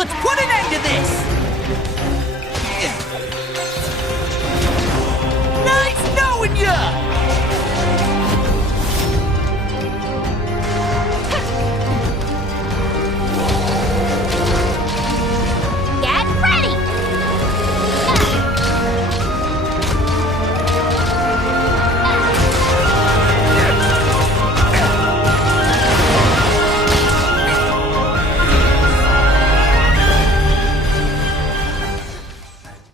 Let's put an end to this!